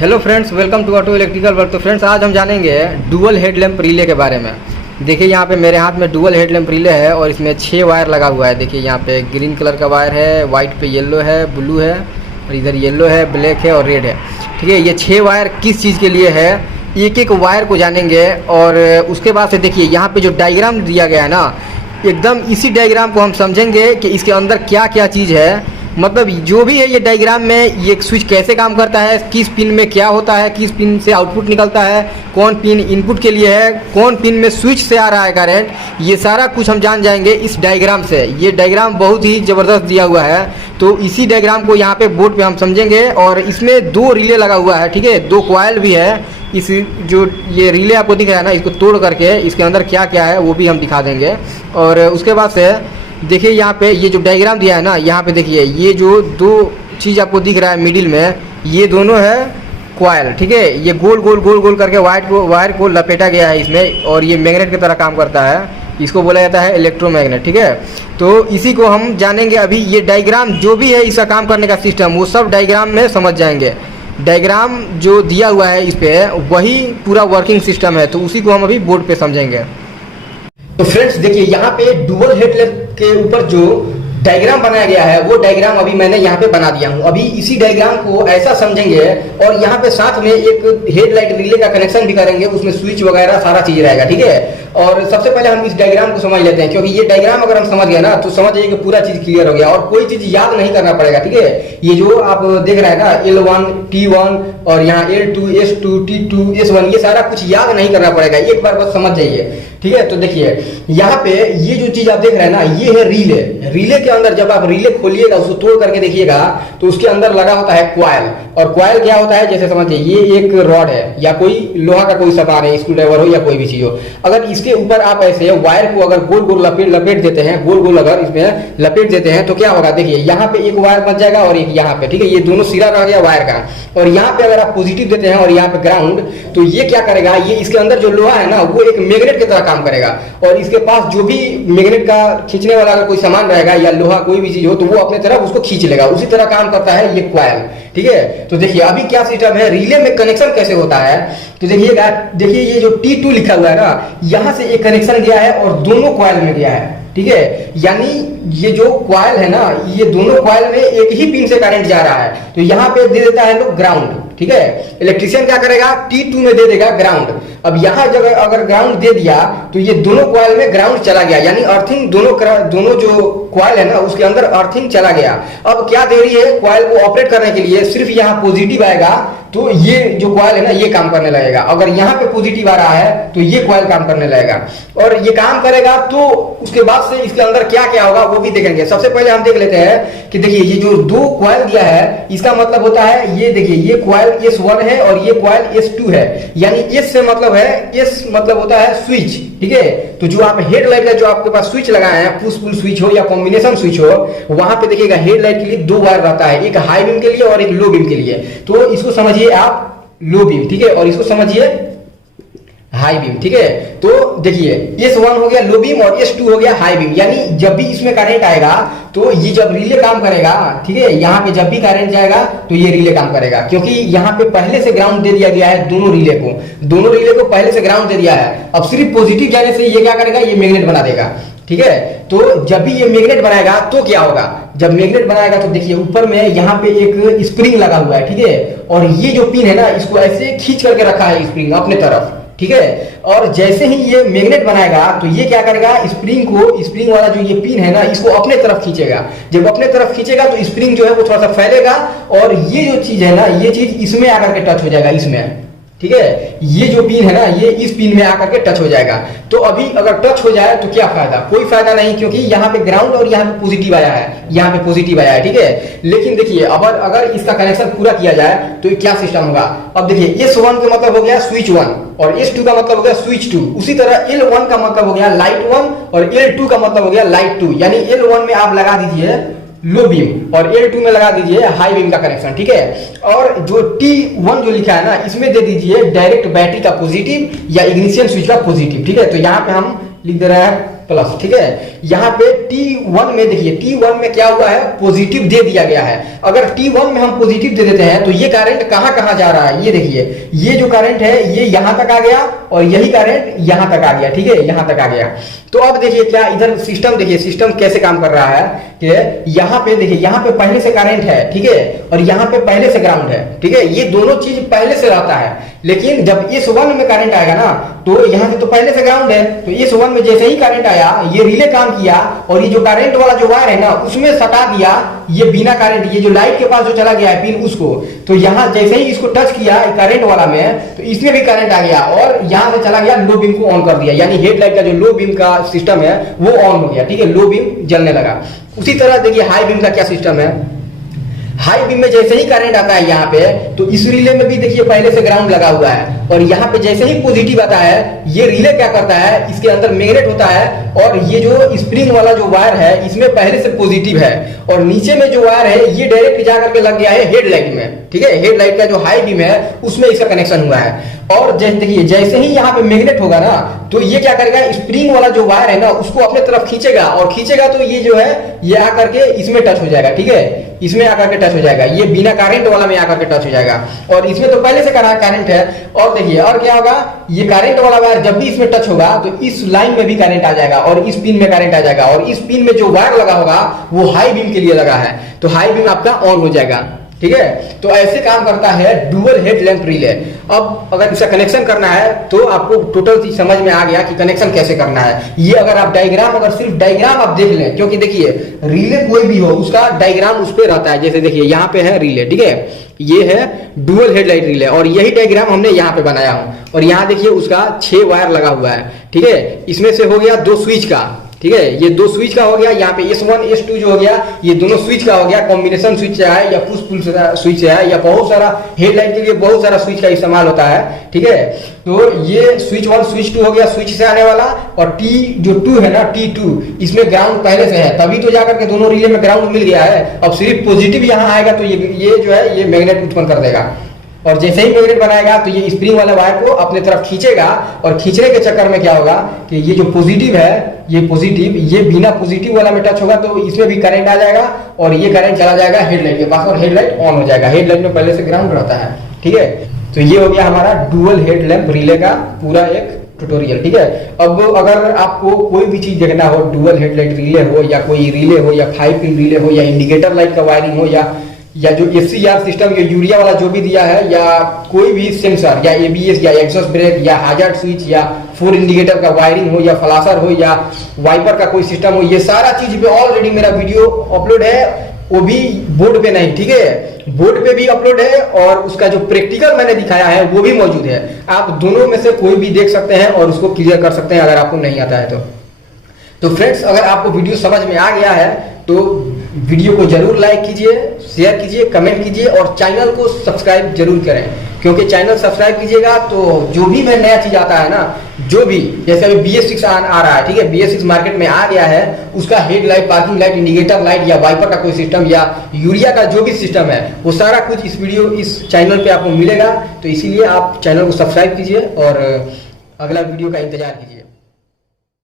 Hello friends, welcome to auto electrical work. तो friends, आज हम जानेंगे डुअल हेडलैम्प रिले के बारे में। देखिए यहाँ पे मेरे हाथ में डुअल हेडलैम्प रिले है और इसमें 6 वायर लगा हुआ है। देखिए यहाँ पे ग्रीन कलर का वायर है, वाइट पे येलो है, ब्लू है और इधर येलो है, ब्लैक है और रेड है। ठीक है, ये 6 वायर किस चीज़ के लिए है, एक एक वायर को जानेंगे। और उसके बाद से देखिए यहाँ पे जो डायग्राम दिया गया है ना, एकदम इसी डायग्राम को हम समझेंगे कि इसके अंदर क्या क्या चीज़ है। मतलब जो भी है ये डायग्राम में, ये स्विच कैसे काम करता है, किस पिन में क्या होता है, किस पिन से आउटपुट निकलता है, कौन पिन इनपुट के लिए है, कौन पिन में स्विच से आ रहा है करंट, ये सारा कुछ हम जान जाएंगे इस डायग्राम से। ये डायग्राम बहुत ही ज़बरदस्त दिया हुआ है, तो इसी डायग्राम को यहाँ पे बोर्ड पे हम समझेंगे। और इसमें 2 रिले लगा हुआ है, ठीक है, 2 कॉइल भी है। इस जो ये रिले आपको दिख रहा है ना, इसको तोड़ करके इसके अंदर क्या क्या है वो भी हम दिखा देंगे। और उसके बाद से देखिए यहाँ पे ये जो डायग्राम दिया है ना, यहाँ पे देखिए ये जो 2 चीज़ आपको दिख रहा है मिडिल में, ये दोनों है कॉइल। ठीक है, ये गोल गोल गोल गोल करके वायर को लपेटा गया है इसमें, और ये मैग्नेट की तरह काम करता है। इसको बोला जाता है इलेक्ट्रोमैग्नेट। ठीक है, तो इसी को हम जानेंगे अभी। ये डायग्राम जो भी है इसका काम करने का सिस्टम, वो सब डायग्राम में समझ जाएंगे। डायग्राम जो दिया हुआ है इस पर वही पूरा वर्किंग सिस्टम है, तो उसी को हम अभी बोर्ड पे समझेंगे। तो फ्रेंड्स देखिए यहाँ पे डुअल हेडलैम्प के ऊपर जो डायग्राम बनाया गया है, वो डायग्राम अभी मैंने यहाँ पे बना दिया हूँ। अभी इसी डायग्राम को ऐसा समझेंगे, और यहाँ पे साथ में एक हेडलाइट रिले का कनेक्शन भी करेंगे, उसमें स्विच वगैरह सारा चीज रहेगा। ठीक है, और सबसे पहले हम इस डायग्राम को समझ लेते हैं, क्योंकि ये डायग्राम अगर हम समझ गए ना, तो समझ जाइए कि पूरा चीज क्लियर हो गया और कोई चीज याद नहीं करना पड़ेगा। ठीक है, ये जो आप देख रहे हैं ना, L1 T1 और यहाँ L2 S2 T2 S1, ये सारा कुछ याद नहीं करना पड़ेगा, एक बार बस समझ जाइए। ठीक है, तो देखिए यहाँ पे ये जो चीज आप देख रहे हैं ना, ये है रिले। रिले के अंदर जब आप रिले खोलिएगा, उसको तोड़ करके देखिएगा, तो उसके अंदर लगा होता है कॉइल। और कॉइल क्या होता है, जैसे समझिए ये एक रॉड है या कोई लोहा का कोई सामान है, स्क्रू ड्राइवर हो या कोई भी चीज हो। अगर इसके ऊपर आप ऐसे वायर को अगर गोल गोल लपेट देते हैं, गोल गोल अगर इसमें लपेट देते हैं, तो क्या होगा, देखिए यहाँ पे एक वायर बच जाएगा और एक यहाँ पे। ठीक है, ये दोनों सिरा रह गया वायर का। और यहाँ पे अगर आप पॉजिटिव देते हैं और यहाँ पे ग्राउंड, तो ये क्या करेगा, ये इसके अंदर जो लोहा है ना, वो एक मैग्नेट की तरह काम करेगा। और इसके पास जो भी मैग्नेट का खींचने वाला अगर कोई सामान रहेगा या लोहा कोई भी चीज हो, तो वो अपने तरफ उसको खींच लेगा। उसी तरह काम करता है ये कॉइल। ठीक है, तो देखिए अभी क्या सिस्टम है, रिले में कनेक्शन कैसे होता है। तो देखिएगा, देखिए ये जो T2 लिखा हुआ है ना, यहां से एक कनेक्शन गया है और दोनों कॉइल में गया है। ठीक है, यानी ये जो कॉइल है ना, ये दोनों कॉइल में एक ही पिन से करंट जा रहा है, तो यहाँ पे दे देता है लोग ग्राउंड। ठीक है, इलेक्ट्रिशियन क्या करेगा, T2 में दे देगा ग्राउंड। अब यहाँ जब अगर ग्राउंड दे दिया, तो ये दोनों कॉइल में ग्राउंड चला गया, यानी अर्थिंग दोनों जो कॉइल है ना, उसके अंदर अर्थिंग चला गया। अब क्या दे रही है, कॉइल को ऑपरेट करने के लिए सिर्फ यहाँ पॉजिटिव आएगा, तो ये जो कॉइल है ना, ये काम करने लगेगा। अगर यहाँ पे पॉजिटिव आ रहा है, तो ये कॉइल काम करने लगेगा, और ये काम करेगा। तो उसके बाद से इसके अंदर क्या क्या होगा वो भी देखेंगे। सबसे पहले हम देख लेते हैं कि देखिए ये जो 2 कॉइल दिया है, इसका मतलब होता है, ये देखिए ये कॉइल S1 है और ये कॉइल S2 है। यानी S से मतलब है, S मतलब होता है स्विच। ठीक है, तो जो आप हेडलाइट का जो आपके पास स्विच लगाए हैं, पुश पुल स्विच हो या कॉम्बिनेशन स्विच हो, वहां पे देखिएगा हेडलाइट के लिए 2 वायर रहता है, एक हाई बीम के लिए और एक लो बीम के लिए। तो इसको समझिए आप लो बीम, ठीक है, और इसको समझिए हाई बीम। ठीक है, तो देखिए S1 हो गया लो बीम और S2 हो गया हाई बीम। यानी जब भी इसमें करंट आएगा, तो ये जब रिले काम करेगा, ठीक है, यहाँ पे जब भी करंट जाएगा, तो ये रिले काम करेगा, क्योंकि यहाँ पे पहले से ग्राउंड दे दिया गया है। दोनों रिले को पहले से ग्राउंड दे दिया है। अब सिर्फ पॉजिटिव जाने से ये क्या करेगा, ये मैग्नेट बना देगा। ठीक है, तो जब भी ये मैग्नेट बनाएगा, तो क्या होगा, जब मैग्नेट बनाएगा, तो देखिए ऊपर में यहाँ पे एक स्प्रिंग लगा हुआ है। ठीक है, और ये जो पिन है ना, इसको ऐसे खींच करके रखा है स्प्रिंग अपने तरफ। ठीक है, और जैसे ही ये मैग्नेट बनाएगा, तो ये क्या करेगा, स्प्रिंग वाला जो ये पिन है ना, इसको अपने तरफ खींचेगा। जब अपने तरफ खींचेगा, तो स्प्रिंग जो है वो थोड़ा सा फैलेगा, और ये जो चीज है ना, ये चीज इसमें आकर के टच हो जाएगा, इसमें। ठीक है, ये जो पिन है ना, ये इस पिन में आकर के टच हो जाएगा। तो अभी अगर टच हो जाए, तो क्या फायदा, कोई फायदा नहीं, क्योंकि यहाँ पे ग्राउंड और यहाँ पे पॉजिटिव आया है, यहाँ पे पॉजिटिव आया है। ठीक है, लेकिन देखिए अगर इसका कनेक्शन पूरा किया जाए, तो क्या सिस्टम होगा। अब देखिए S1 का मतलब हो गया स्विच 1 और S2 का मतलब हो गया स्विच 2। उसी तरह L1 का मतलब हो गया लाइट 1 और L2 का मतलब हो गया लाइट 2। यानी L1 में आप लगा दीजिए लो बीम और L2 में लगा दीजिए हाई बीम का कनेक्शन। ठीक है, और जो T1 जो लिखा है ना, इसमें दे दीजिए डायरेक्ट बैटरी का पॉजिटिव या इग्निशन स्विच का पॉजिटिव। ठीक है, तो यहाँ पे हम लिख दे रहे हैं प्लस, ठीक है। यहाँ पे T1 में देखिए, T1 में क्या हुआ है, पॉजिटिव दे दिया गया है। अगर T1 में हम पॉजिटिव दे देते हैं तो ये करंट कहाँ कहाँ जा रहा है, ये देखिए, ये जो करंट है ये यहाँ तक आ गया और यही करंट यहाँ तक आ गया, ठीक है, यहाँ तक आ गया। तो अब देखिए क्या इधर सिस्टम, देखिए सिस्टम कैसे काम कर रहा है कि यहाँ पे देखिए, यहाँ पे पहले से करंट है, ठीक है, और यहाँ पे पहले से ग्राउंड है, ठीक है, ये दोनों चीज पहले से रहता है। लेकिन जब इस 1 में करंट आएगा ना, तो यहाँ से तो पहले से ग्राउंड है, तो इस 1 में जैसे ही करंट आया, ये रिले काम किया और ये जो करंट वाला जो वायर है ना, उसमें सटा दिया ये बिना करंट, ये जो लाइट के पास जो चला गया है पिन उसको, तो यहाँ जैसे ही इसको टच किया करंट वाला में, तो इसमें भी करंट आ गया और यहाँ से चला गया, लो बीम को ऑन कर दिया, यानी हेडलाइट का जो लो बीम का सिस्टम है वो ऑन हो गया, ठीक है, लो बीम जलने लगा। उसी तरह देखिए हाई बीम का क्या सिस्टम है। हाई बीम में जैसे ही करंट आता है यहाँ पे, तो इस रिले में भी देखिए पहले से ग्राउंड लगा हुआ है और यहाँ पे जैसे ही पॉजिटिव आता है, ये रिले क्या करता है, इसके अंदर मैग्नेट होता है और ये जो स्प्रिंग वाला जो वायर है इसमें पहले से पॉजिटिव है और नीचे में जो वायर है ये डायरेक्ट जाकर के लग गया है हेडलाइट में, ठीक है, हेडलाइट का जो हाई बीम है उसमें इसका कनेक्शन हुआ है। और देखिए जैसे ही यहाँ पे मैग्नेट होगा ना, तो ये क्या करेगा, स्प्रिंग वाला जो वायर है ना उसको अपने तरफ खींचेगा और खींचेगा तो ये जो है ये आकर के इसमें टच हो जाएगा, ठीक है, इसमें आकर के टच हो जाएगा, ये बिना करंट वाला में आकर के टच हो जाएगा और इसमें तो पहले से करंट है। और देखिए और क्या होगा, ये करंट वाला वायर जब भी इसमें टच होगा तो इस लाइन में भी करंट आ जाएगा और इस पिन में करंट आ जाएगा और इस पिन में जो वायर लगा होगा वो हाई बीम के लिए लगा है, तो हाई बीम आपका ऑन हो जाएगा, ठीक है। तो ऐसे काम करता है डुअल हेड लैंप रिले। अब अगर इसका कनेक्शन करना है तो आपको टोटल चीज समझ में आ गया कि कनेक्शन कैसे करना है। ये अगर आप डायग्राम, अगर सिर्फ डायग्राम आप देख लें, क्योंकि देखिए रिले कोई भी हो उसका डायग्राम उस पर रहता है। जैसे देखिए यहाँ पे है रिले, ठीक है, ये है डुअल हेडलाइट रिले और यही डायग्राम हमने यहाँ पे बनाया हूँ और यहाँ देखिए उसका 6 वायर लगा हुआ है, ठीक है। इसमें से हो गया 2 स्विच का, ठीक है, ये 2 स्विच का हो गया, यहाँ पे S1 S2 जो हो गया ये दोनों स्विच का हो गया, कॉम्बिनेशन स्विच है या पुश पुल स्विच है या बहुत सारा हेडलाइट के लिए बहुत सारा स्विच का इस्तेमाल होता है, ठीक है। तो ये स्विच 1 स्विच 2 हो गया, स्विच से आने वाला, और T जो 2 है ना, T2 इसमें ग्राउंड पहले से है, तभी तो जाकर के दोनों रिले में ग्राउंड मिल गया है। अब सिर्फ पॉजिटिव यहाँ आएगा तो ये जो है ये मैग्नेट उत्पन्न कर देगा और जैसे ही मैग्नेट बनाएगा तो ये स्प्रिंग वाले वायर को अपने तरफ खींचेगा और खींचने के चक्कर में क्या होगा कि ये जो पॉजिटिव है, ये पॉजिटिव, ये बिना पॉजिटिव वाला में टच होगा तो इसमें भी करंट आ जाएगा और ये करंट चला जाएगा हेडलाइट के पास और हेडलाइट ऑन हो जाएगा। हेडलाइट में पहले से ग्राउंड रहता है, ठीक है। तो ये हो गया हमारा डुअल हेड लैंप रिले का पूरा एक ट्यूटोरियल, ठीक है। अब अगर आपको कोई भी चीज देखना हो, डुअल हेडलाइट रिले हो या कोई रिले हो या 5 पिन रिले हो या इंडिकेटर लाइट का वायरिंग हो या जो SCR सिस्टम जो यूरिया वाला जो भी दिया है या कोई भी सेंसर या ABS या एग्जॉस्ट ब्रेक या हाजर्ड स्विच या 4 इंडिकेटर का वायरिंग हो या फ्लाशर हो या वाइपर का कोई सिस्टम हो, ये सारा चीज पे ऑलरेडी मेरा वीडियो अपलोड है, वो भी बोर्ड पे नहीं, ठीक है, बोर्ड पे भी अपलोड है और उसका जो प्रैक्टिकल मैंने दिखाया है वो भी मौजूद है। आप दोनों में से कोई भी देख सकते हैं और उसको क्लियर कर सकते हैं अगर आपको नहीं आता है तो फ्रेंड्स, अगर आपको वीडियो समझ में आ गया है तो वीडियो को जरूर लाइक कीजिए, शेयर कीजिए, कमेंट कीजिए और चैनल को सब्सक्राइब जरूर करें, क्योंकि चैनल सब्सक्राइब कीजिएगा तो जो भी मैं नया चीज आता है ना, जो भी जैसे अभी BS6 आ रहा है, ठीक है, BS6 मार्केट में आ गया है, उसका headlight, parking light, indicator light या वाइपर का कोई सिस्टम या यूरिया का जो भी सिस्टम है वो सारा कुछ इस चैनल पे आपको मिलेगा। तो इसीलिए आप चैनल को सब्सक्राइब कीजिए और अगला वीडियो का इंतजार कीजिए।